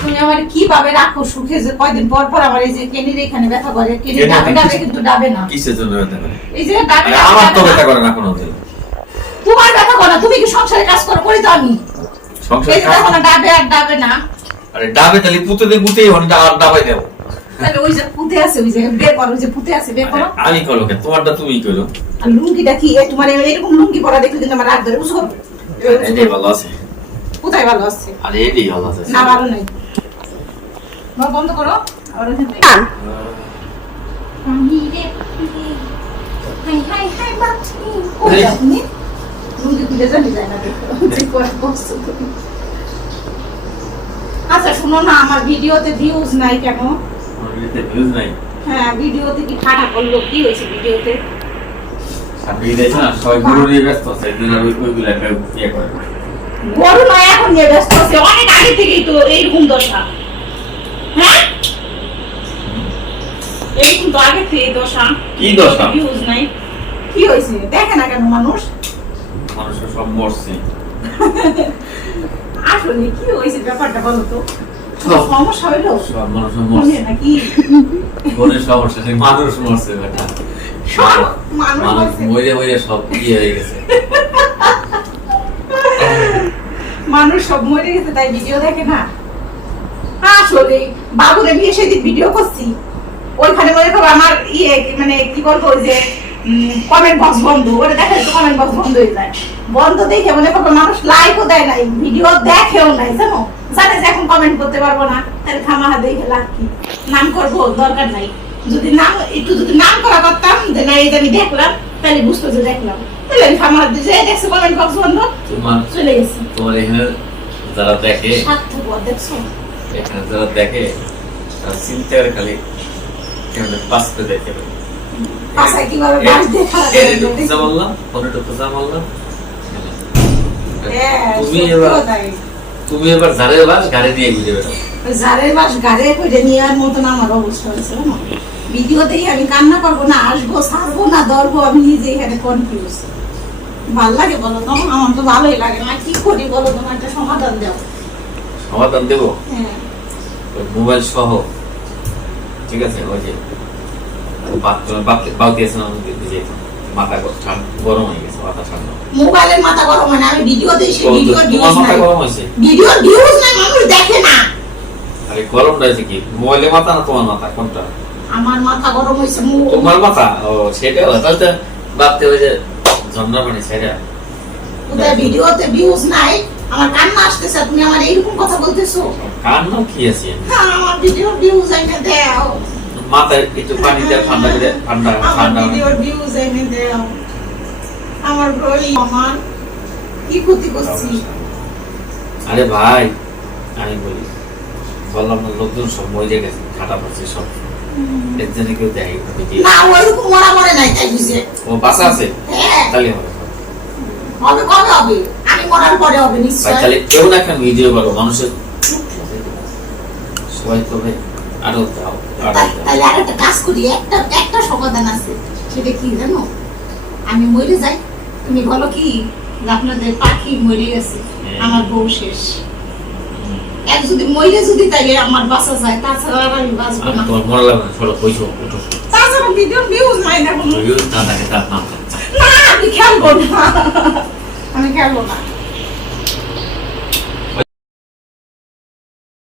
তুমি আমার কীভাবে রাখো সুখে যে কয়দিন পর পর আমার এই যে কেনির এখানে ব্যথা করে কেনি ডাবে ডাবে কিন্তু ডাবে না। কিসের জন্য ব্যথা করে? এই যে ডাবে আমার তো ব্যথা করে না কোনো তোমার ব্যথা করে তুমি কি সংসারে কাজ করো? করি তো আমি। সংসার এই দেখো না ডাবে আর ডাবে না। আরে ডাবে তাহলে পুঁতে দিয়ে পুঁতেই হন আর ডাবাই দেবো। তাহলে ওই যে পুঁতে আছে ওই যে বের করো যে পুঁতে আছে বের করো। আমি করো কেন? তোমারটা তুমি করো। আর লুঙ্গিটা কি? তোমার এরকম লুঙ্গি পরা দেখলে কিন্তু আমার রাগ ধরে। বুঝো এটাই ভালো আছে। কোথায় ভালো আছে? আরে এটাই ভালো আছে। না ভালো নাই। বন্ধ করো। আচ্ছা শুনো না আমার ভিডিওতে ভিউজ নাই কেন? আমার নাই। হ্যাঁ ভিডিওতে কি ঠাটা করল? কি হয়েছে ভিডিওতে? গরু নিয়ে ব্যস্ত আছে ইয়ে নয় এখন নিয়ে ব্যস্ত আছে অনেক আগে থেকেই তো এইরকম দশা। হ্যাঁ এইরকম তো আগে থেকে দশা কি দশা? ভিউজ নাই। কি হয়েছে? দেখে না কেন মানুষ? মানুষের সব মরছে। আসলে কি হয়েছে ব্যাপারটা বলো তো? সমস্যা হইল? সব মানুষের মরছে। নাকি? ঘরের সমস্যা সেই মানুষ মরছে বেটা সব মানুষ মানুষ মরে মরে সব ইয়ে হয়ে গেছে। মানুষ সব মরে গেছে তাই ভিডিও দেখে না? আসলে বাবুরে বিয়ে সেদিন ভিডিও করছি। ওইখানে মনে করো আমার ইয়ে মানে কি বলব যে কমেন্ট বক্স বন্ধ। ওটা দেখা যাচ্ছে কমেন্ট বক্স বন্ধ হয়ে যায়। বন্ধ দেখে মনে করো মানুষ লাইকও দেয় নাই ভিডিও দেখেও নাই জানো? জানে যে এখন কমেন্ট করতে পারব না। তাহলে খামাহা দেখে লাভ কি? নাম করব দরকার নাই। যদি নাম একটু যদি নাম করা করতাম যে না আমি দেখলাম তাহলে বুঝতো যে দেখলাম। তাহলে আমি খামাহা যে দেখছে কমেন্ট বক্স বন্ধ। চলে গেছে। তোমার এখানে যারা দেখে স্বার্থপর দেখছ? এখানে যারা দেখে তারা চিন্তা খালি কেমন পরে। হ্যাঁ, তুমি এবার কথাই। তুমি এবার ঝাড়ের বাস গাড়ি নিয়ে ঘুরে বেড়াও। ওই বাস গাড়ি করে নেওয়ার মতন আমার অবস্থা? ভিডিওতেই আমি কান্না করব না আসব ছাড়বো না ধরবো আমি নিজে এখানে কনফিউজ ভালো লাগে বলো তো? আমার তো ভালোই লাগে না কি করি বলো তোমার একটা সমাধান দাও। সমাধান দেবো? মোবাইল সহ। ঠিক আছে? ওই যে বাউতি আছে না যে মাথা গরম হয়ে গেছে মাথা ঠান্ডা। মোবাইলের মাথা গরম হয় না আমি ভিডিও দিয়েছি ভিডিও ভিউজ মাথা গরম হয়েছে? ভিডিও ভিউজ নাই মানুষ দেখে না। আরে গরম রয়েছে কি? মোবাইলের মাথা না তোমার মাথা? কোনটা? আমার মাথা গরম হয়েছে তোমার মাথা? ও সেটা তাহলে তো ভাবতে হবে যে ঝর্ণা পানি সেটা। কোথায়? ভিডিওতে ভিউজ নাই। আমার কান্না আসতেছে তুমি আমার এইরকম কথা বলতেছো? কার নাম কি আছে? হ্যাঁ, আমার ভিডিও ভিউজ এনে দাও। মাথায় একটু পানি দিয়ে ঠান্ডা করে ঠান্ডা আমার ঠান্ডা ভিডিওর ভিউজ এনে দাও। আমার বই আমার কি ক্ষতি করছি? আরে ভাই আমি বলি বললাম না লোকজন সব মরে গেছে খাটা পড়ছে সব। এর জন্য কেউ দেয়। না ওইরকম মরা মরে নাই তাই বুঝে। ও বাসা আছে? হ্যাঁ। তাহলে হবে। হবে কবে হবে? আমি মরার পরে হবে নিশ্চয় তাহলে কেউ না কেন ভিডিও করো মানুষের সবাই আরও দাও আরও দাও তাহলে আর একটা কাজ করি একটা একটা সমাধান আছে। সেটা কি জানো? আমি মরে যাই তুমি বলো কি আপনাদের পাখি মরে গেছে। আমার বউ শেষ। এক যদি মরে যদি তাইলে আমার বাঁচা যায় তাছাড়া আর আমি বাঁচবো না। তোমার মনে লাগবে চলো পয়সা উঠো তাছাড়া ভিডিও ভিউজ নাই না কোনো। ভিডিও না থাকে তার না আমি খেলব না। আমি খেলব না।